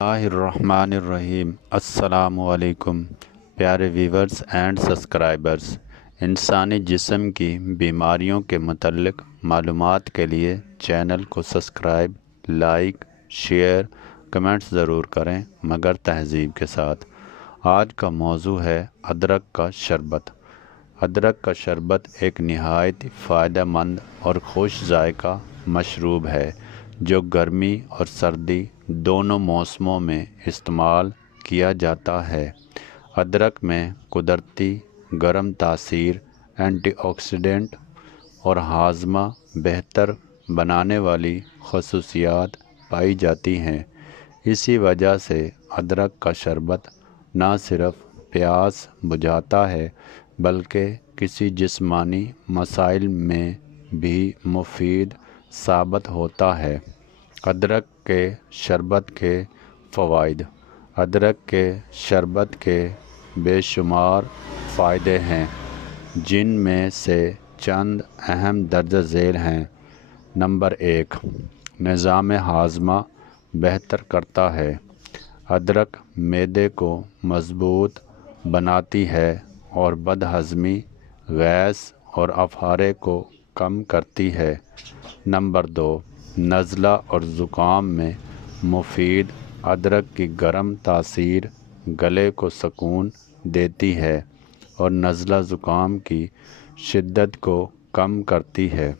الرحمن الرحیم السلام علیکم پیارے ویورز اینڈ سبسکرائبرز۔ انسانی جسم کی بیماریوں کے متعلق معلومات کے لیے چینل کو سبسکرائب، لائک، شیئر، کمنٹس ضرور کریں مگر تہذیب کے ساتھ۔ آج کا موضوع ہے ادرک کا شربت۔ ادرک کا شربت ایک نہایت فائدہ مند اور خوش ذائقہ مشروب ہے جو گرمی اور سردی دونوں موسموں میں استعمال کیا جاتا ہے۔ ادرک میں قدرتی گرم تاثیر، اینٹی آکسیڈنٹ اور ہاضمہ بہتر بنانے والی خصوصیات پائی جاتی ہیں۔ اسی وجہ سے ادرک کا شربت نہ صرف پیاس بجھاتا ہے بلکہ کسی جسمانی مسائل میں بھی مفید ثابت ہوتا ہے۔ ادرک کے شربت کے فوائد۔ ادرک کے شربت کے بے شمار فائدے ہیں جن میں سے چند اہم درج ذیل ہیں۔ نمبر 1، نظام ہاضمہ بہتر کرتا ہے۔ ادرک معدے کو مضبوط بناتی ہے اور بد ہضمی، گیس اور افارے کو کم کرتی ہے۔ نمبر 2، نزلہ اور زکام میں مفید۔ ادرک کی گرم تاثیر گلے کو سکون دیتی ہے اور نزلہ زکام کی شدت کو کم کرتی ہے۔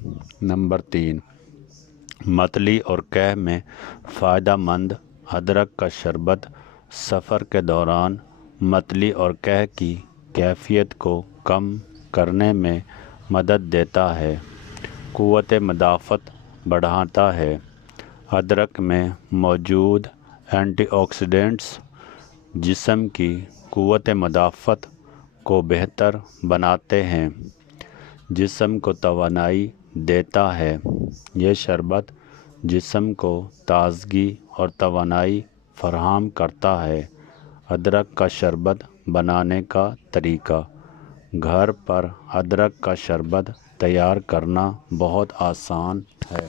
نمبر 3، متلی اور قے میں فائدہ مند۔ ادرک کا شربت سفر کے دوران متلی اور قے کی کیفیت کو کم کرنے میں مدد دیتا ہے۔ قوت مدافعت بڑھاتا ہے۔ ادرک میں موجود اینٹی آکسیڈنٹس جسم کی قوت مدافعت کو بہتر بناتے ہیں، جسم کو توانائی دیتا ہے۔ یہ شربت جسم کو تازگی اور توانائی فراہم کرتا ہے۔ ادرک کا شربت بنانے کا طریقہ۔ گھر پر ادرک کا شربت تیار کرنا بہت آسان ہے۔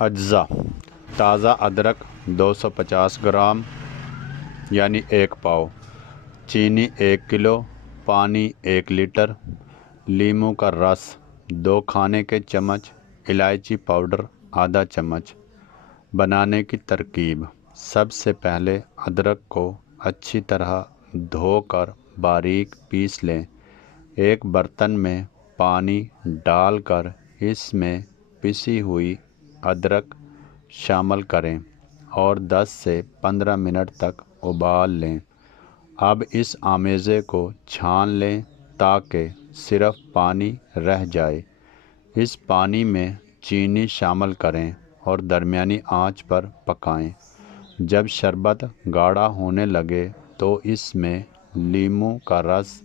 اجزاء: تازہ ادرک 250 گرام یعنی 1 پاؤ، چینی 1 کلو، پانی 1 لیٹر، لیموں کا رس 2 کھانے کے چمچ، الائچی پاؤڈر آدھا چمچ۔ بنانے کی ترکیب۔ سب سے پہلے ادرک کو اچھی طرح دھو کر باریک پیس لیں۔ ایک برتن میں پانی ڈال کر اس میں پسی ہوئی ادرک شامل کریں اور 10 سے 15 منٹ تک ابال لیں۔ اب اس آمیزے کو چھان لیں تاکہ صرف پانی رہ جائے۔ اس پانی میں چینی شامل کریں اور درمیانی آنچ پر پکائیں۔ جب شربت گاڑھا ہونے لگے تو اس میں لیموں کا رس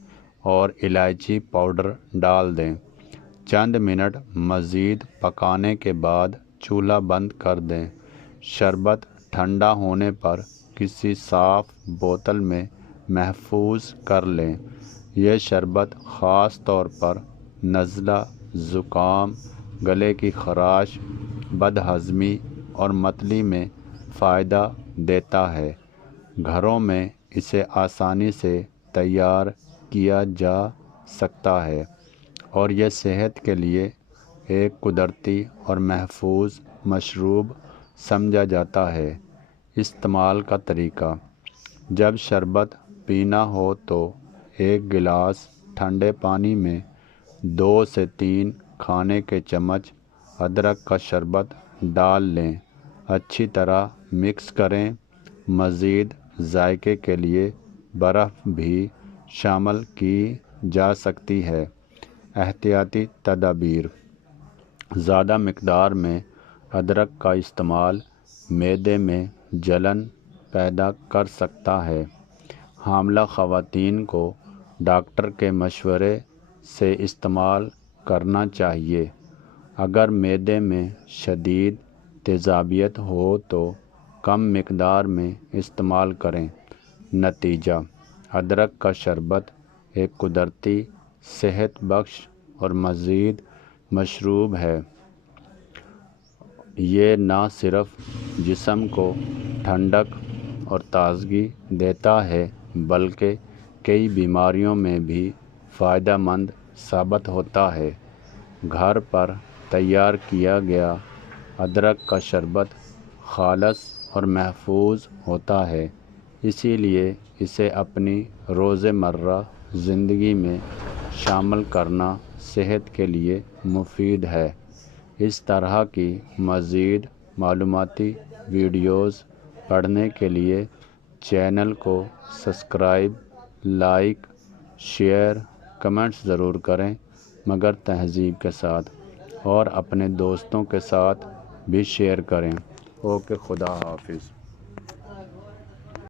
اور الائچی پاؤڈر ڈال دیں۔ چند منٹ مزید پکانے کے بعد چولہا بند کر دیں۔ شربت ٹھنڈا ہونے پر کسی صاف بوتل میں محفوظ کر لیں۔ یہ شربت خاص طور پر نزلہ، زکام، گلے کی خراش، بد ہضمی اور متلی میں فائدہ دیتا ہے۔ گھروں میں اسے آسانی سے تیار کیا جا سکتا ہے اور یہ صحت کے لیے ایک قدرتی اور محفوظ مشروب سمجھا جاتا ہے۔ استعمال کا طریقہ۔ جب شربت پینا ہو تو 1 گلاس ٹھنڈے پانی میں 2 سے 3 کھانے کے چمچ ادرک کا شربت ڈال لیں۔ اچھی طرح مکس کریں۔ مزید ذائقے کے لیے برف بھی شامل کی جا سکتی ہے۔ احتیاطی تدابیر۔ زیادہ مقدار میں ادرک کا استعمال معدے میں جلن پیدا کر سکتا ہے۔ حاملہ خواتین کو ڈاکٹر کے مشورے سے استعمال کرنا چاہیے۔ اگر معدے میں شدید تیزابیت ہو تو کم مقدار میں استعمال کریں۔ نتیجہ: ادرک کا شربت ایک قدرتی، صحت بخش اور مفید مشروب ہے یہ نہ صرف جسم کو ٹھنڈک اور تازگی دیتا ہے بلکہ کئی بیماریوں میں بھی فائدہ مند ثابت ہوتا ہے۔ گھر پر تیار کیا گیا ادرک کا شربت خالص اور محفوظ ہوتا ہے، اسی لیے اسے اپنی روزمرہ زندگی میں شامل کرنا صحت کے لیے مفید ہے۔ اس طرح کی مزید معلوماتی ویڈیوز پڑھنے کے لیے چینل کو سبسکرائب، لائک، شیئر، کمنٹس ضرور کریں، مگر تہذیب کے ساتھ، اور اپنے دوستوں کے ساتھ بھی شیئر کریں۔ اوکے، خدا حافظ۔